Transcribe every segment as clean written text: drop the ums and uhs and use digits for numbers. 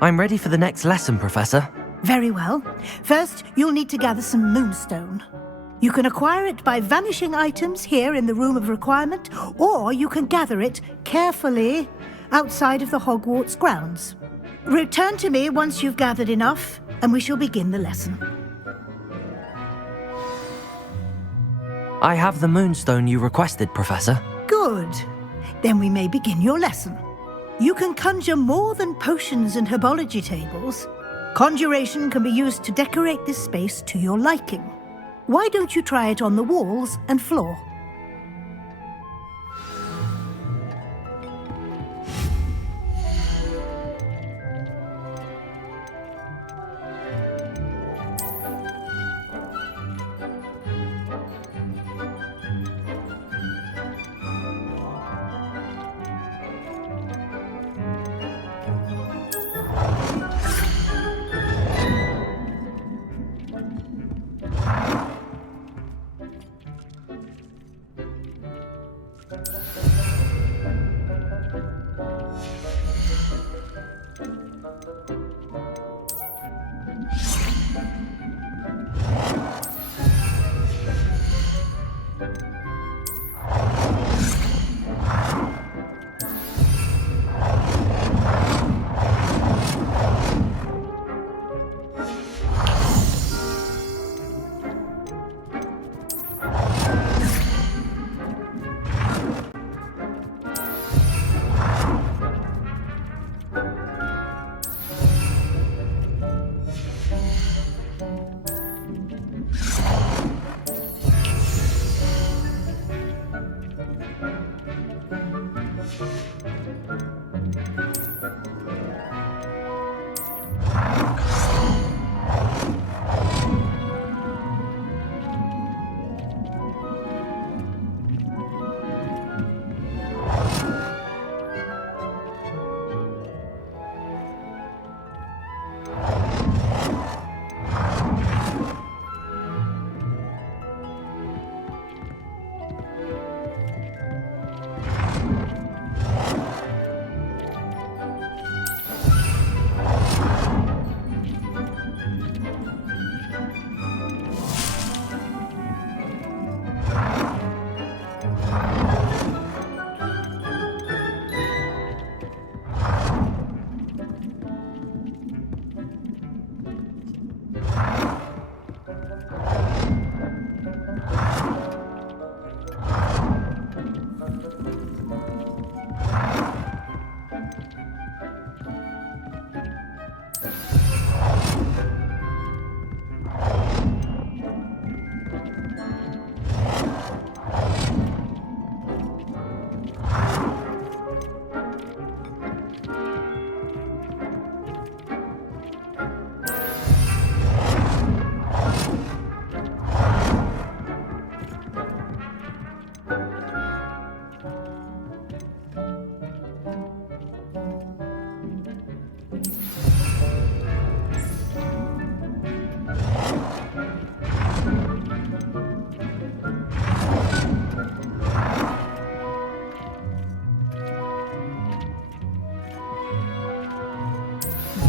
I'm ready for the next lesson, Professor. Very well. First, you'll need to gather some moonstone. You can acquire it by vanishing items here in the Room of Requirement, or you can gather it carefully outside of the Hogwarts grounds. Return to me once you've gathered enough, and we shall begin the lesson. I have the moonstone you requested, Professor. Good. Then we may begin your lesson. You can conjure more than potions and herbology tables. Conjuration can be used to decorate this space to your liking. Why don't you try it on the walls and floor?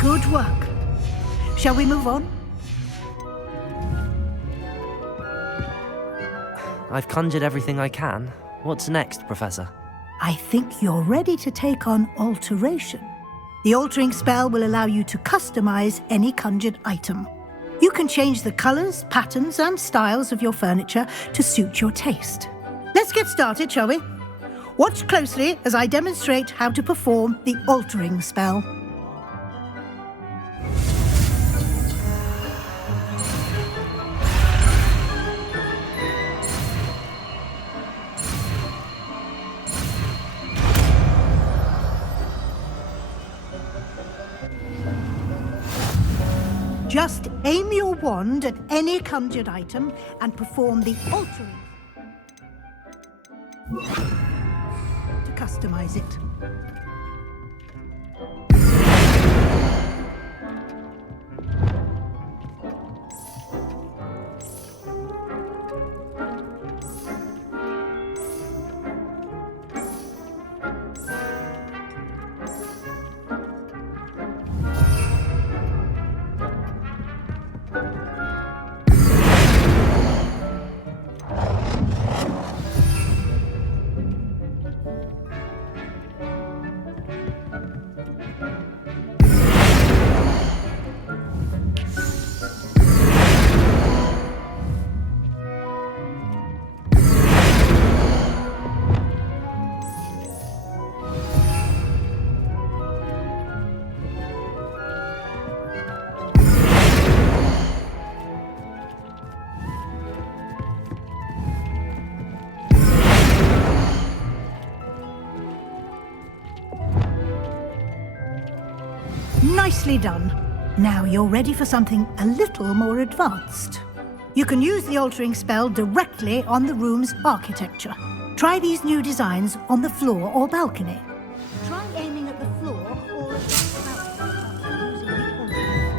Good work. Shall we move on? I've conjured everything I can. What's next, Professor? I think you're ready to take on alteration. The altering spell will allow you to customize any conjured item. You can change the colors, patterns, and styles of your furniture to suit your taste. Let's get started, shall we? Watch closely as I demonstrate how to perform the altering spell. Just aim your wand at any conjured item and perform the altering to customize it. Nicely done. Now you're ready for something a little more advanced. You can use the altering spell directly on the room's architecture. Try these new designs on the floor or balcony. Try aiming at the floor or at the balcony using the altering.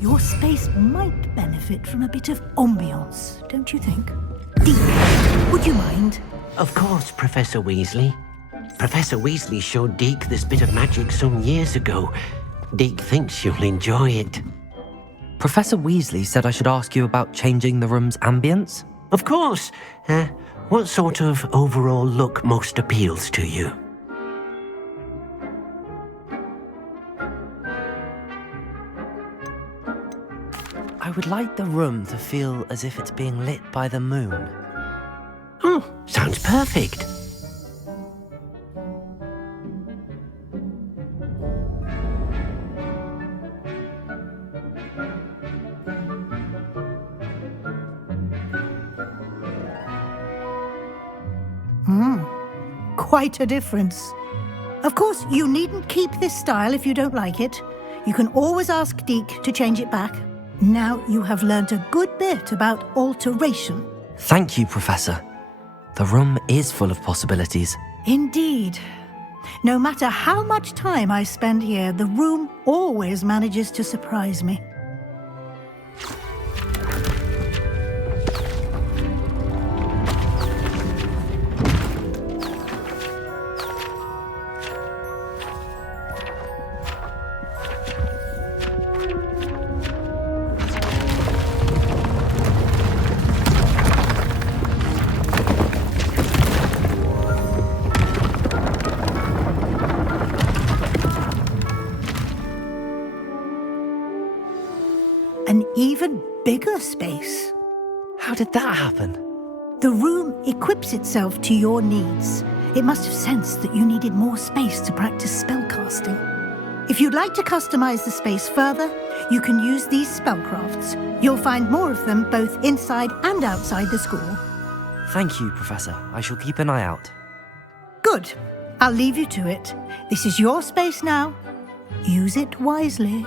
Your space might benefit from a bit of ambiance, don't you think? Deek, would you mind? Of course, Professor Weasley. Professor Weasley showed Deke this bit of magic some years ago. Deke thinks you'll enjoy it. Professor Weasley said I should ask you about changing the room's ambience? Of course. What sort of overall look most appeals to you? I would like the room to feel as if it's being lit by the moon. Oh, sounds perfect. Quite a difference. Of course, you needn't keep this style if you don't like it. You can always ask Deke to change it back. Now you have learnt a good bit about alteration. Thank you, Professor. The room is full of possibilities. Indeed. No matter how much time I spend here, the room always manages to surprise me. An even bigger space. How did that happen? The room equips itself to your needs. It must have sensed that you needed more space to practice spellcasting. If you'd like to customize the space further, you can use these spellcrafts. You'll find more of them both inside and outside the school. Thank you, Professor. I shall keep an eye out. Good. I'll leave you to it. This is your space now. Use it wisely.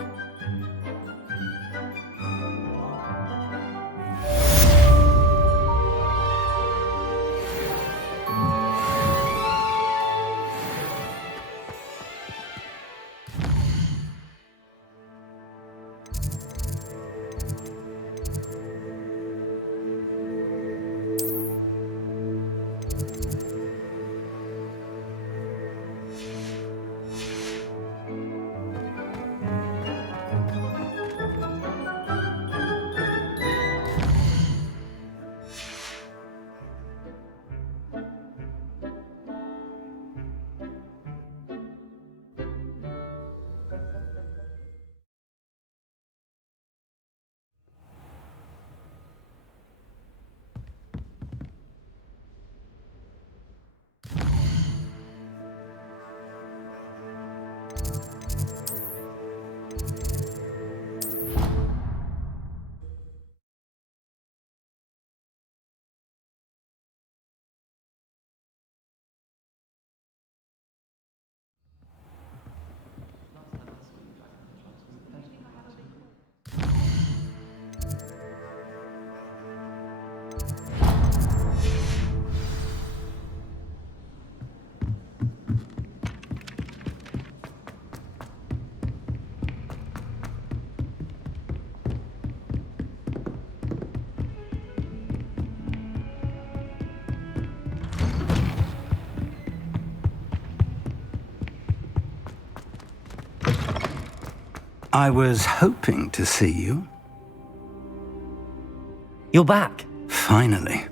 I was hoping to see you. You're back. Finally.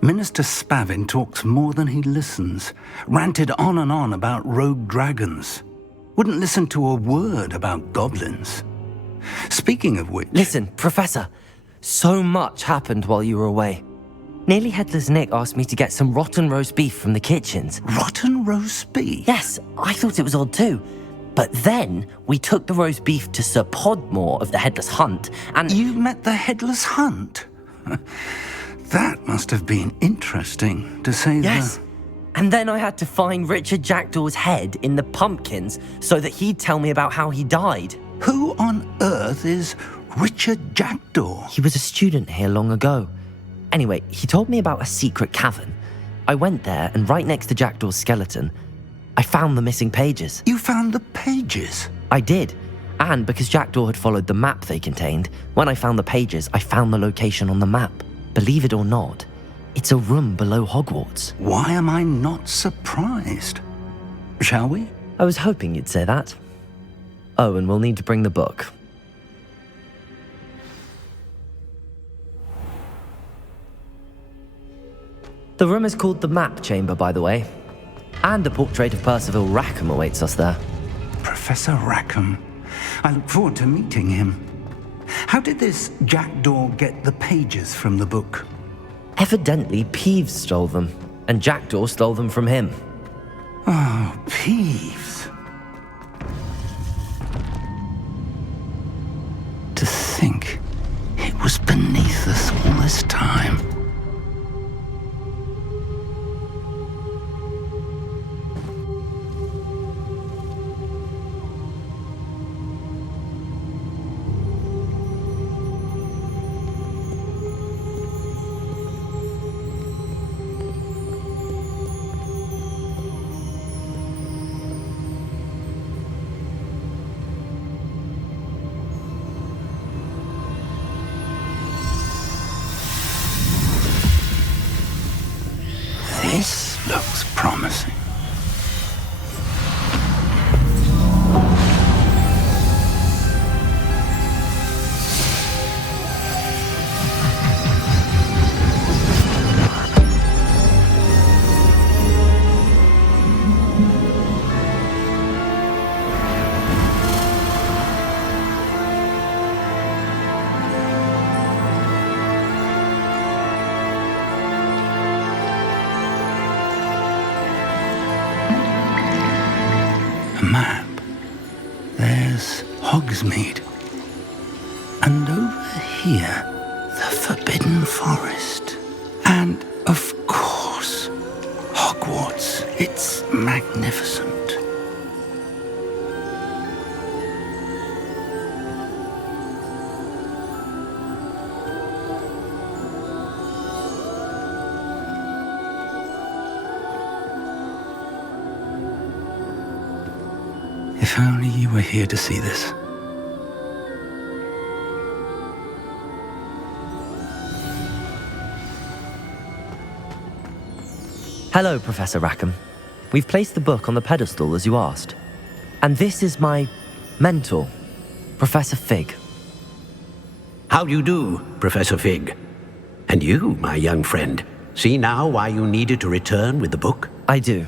Minister Spavin talks more than he listens. Ranted on and on about rogue dragons. Wouldn't listen to a word about goblins. Speaking of which... Listen, Professor. So much happened while you were away. Nearly Headless Nick asked me to get some rotten roast beef from the kitchens. Rotten roast beef? Yes, I thought it was odd too. But then we took the roast beef to Sir Podmore of the Headless Hunt, and... You met the Headless Hunt? That must have been interesting, to say Yes, And then I had to find Richard Jackdaw's head in the pumpkins so that he'd tell me about how he died. Who on earth is Richard Jackdaw? He was a student here long ago. Anyway, he told me about a secret cavern. I went there, and right next to Jackdaw's skeleton, I found the missing pages. You found the pages? I did. And because Jackdaw had followed the map they contained, when I found the pages, I found the location on the map. Believe it or not, it's a room below Hogwarts. Why am I not surprised? Shall we? I was hoping you'd say that. Oh, and we'll need to bring the book. The room is called the Map Chamber, by the way. And a portrait of Percival Rackham awaits us there. Professor Rackham. I look forward to meeting him. How did this Jackdaw get the pages from the book? Evidently, Peeves stole them, and Jackdaw stole them from him. Oh, Peeves. To think it was beneath us all this time. This looks promising. Map. There's Hogsmeade. And over here, the Forbidden Forest. And, of course, Hogwarts. It's magnificent. If only you were here to see this. Hello, Professor Rackham. We've placed the book on the pedestal as you asked. And this is my mentor, Professor Fig. How do you do, Professor Fig? And you, my young friend, see now why you needed to return with the book? I do.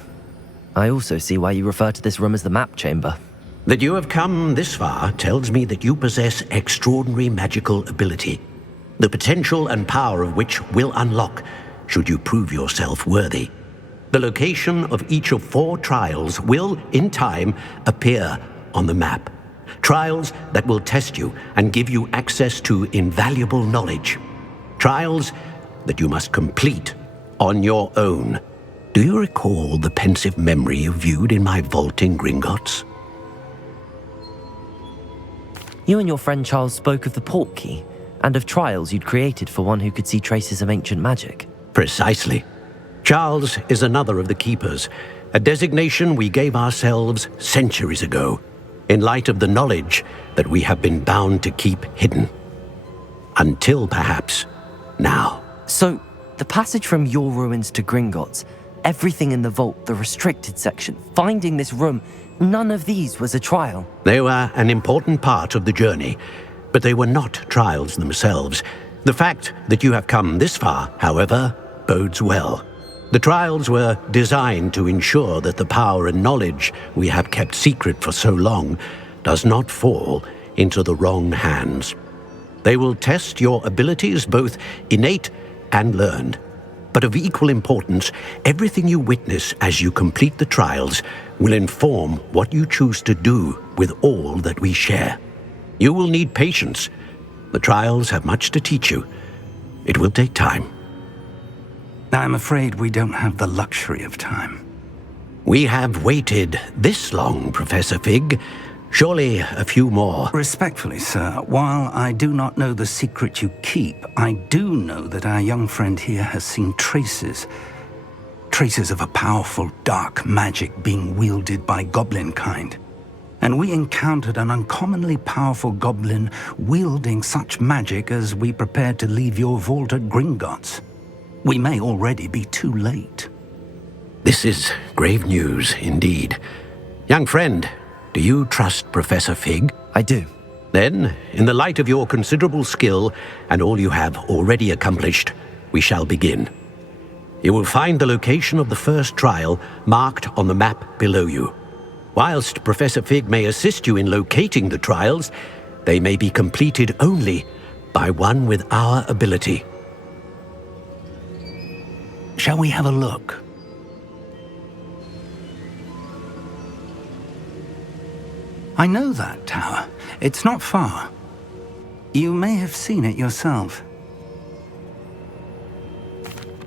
I also see why you refer to this room as the Map Chamber. That you have come this far tells me that you possess extraordinary magical ability, the potential and power of which will unlock should you prove yourself worthy. The location of each of 4 trials will, in time, appear on the map. Trials that will test you and give you access to invaluable knowledge. Trials that you must complete on your own. Do you recall the pensive memory you viewed in my vault in Gringotts? You and your friend Charles spoke of the Portkey and of trials you'd created for one who could see traces of ancient magic. Precisely. Charles is another of the Keepers, a designation we gave ourselves centuries ago, in light of the knowledge that we have been bound to keep hidden. Until perhaps now. So, the passage from your ruins to Gringotts, everything in the vault, the restricted section, finding this room, none of these was a trial. They were an important part of the journey, but they were not trials themselves. The fact that you have come this far, however, bodes well. The trials were designed to ensure that the power and knowledge we have kept secret for so long does not fall into the wrong hands. They will test your abilities, both innate and learned. But of equal importance, everything you witness as you complete the trials will inform what you choose to do with all that we share. You will need patience. The trials have much to teach you. It will take time. I'm afraid we don't have the luxury of time. We have waited this long, Professor Fig. Surely a few more. Respectfully, sir, while I do not know the secret you keep, I do know that our young friend here has seen traces of a powerful dark magic being wielded by goblin kind. And we encountered an uncommonly powerful goblin wielding such magic as we prepared to leave your vault at Gringotts. We may already be too late. This is grave news indeed. Young friend, do you trust Professor Fig? I do. Then, in the light of your considerable skill and all you have already accomplished, we shall begin. You will find the location of the first trial marked on the map below you. Whilst Professor Fig may assist you in locating the trials, they may be completed only by one with our ability. Shall we have a look? I know that tower. It's not far. You may have seen it yourself.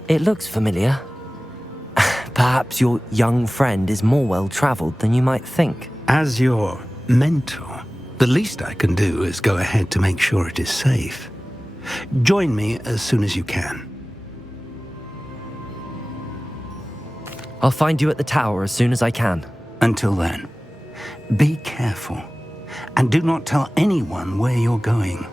It looks familiar. Perhaps your young friend is more well-traveled than you might think. As your mentor, the least I can do is go ahead to make sure it is safe. Join me as soon as you can. I'll find you at the tower as soon as I can. Until then, be careful, and do not tell anyone where you're going.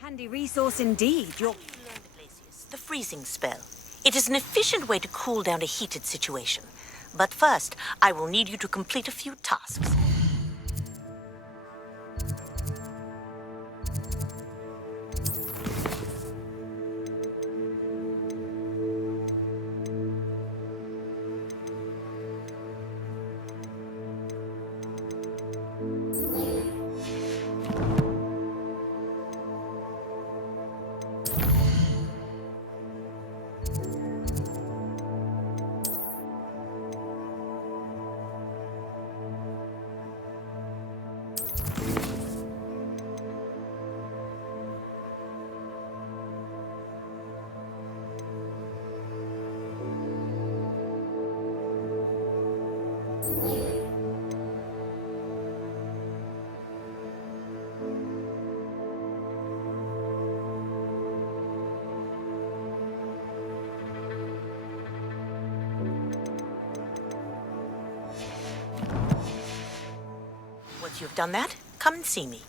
Handy resource indeed. The freezing spell. It is an efficient way to cool down a heated situation. But first, I will need you to complete a few tasks. Once you've done that, come and see me.